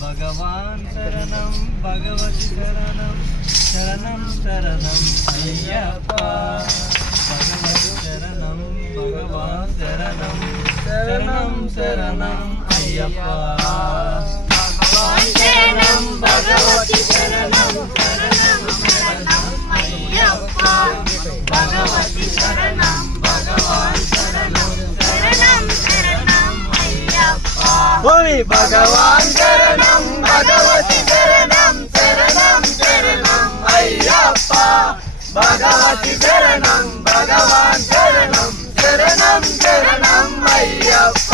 భగవాన్ శరణం భగవతి శరణం శరణం శరణం అయ్యప్ప భగవతి శరణం భగవాన్ శరణం శరణం శరణం అయ్యప్ప భగవాన్ శరణం భగవతి శరణం శరణం శరణం అయ్యప్ప భగవతి శరణం భగవాన్ శరణం శరణం శరణం అయ్యప్ప భగవాన్ శరణం భగవతి శరణం శరణం శరణం అయ్యప్ప భగవతి శరణం భగవాన్ శరణం శరణం శరణం అయ్యప్ప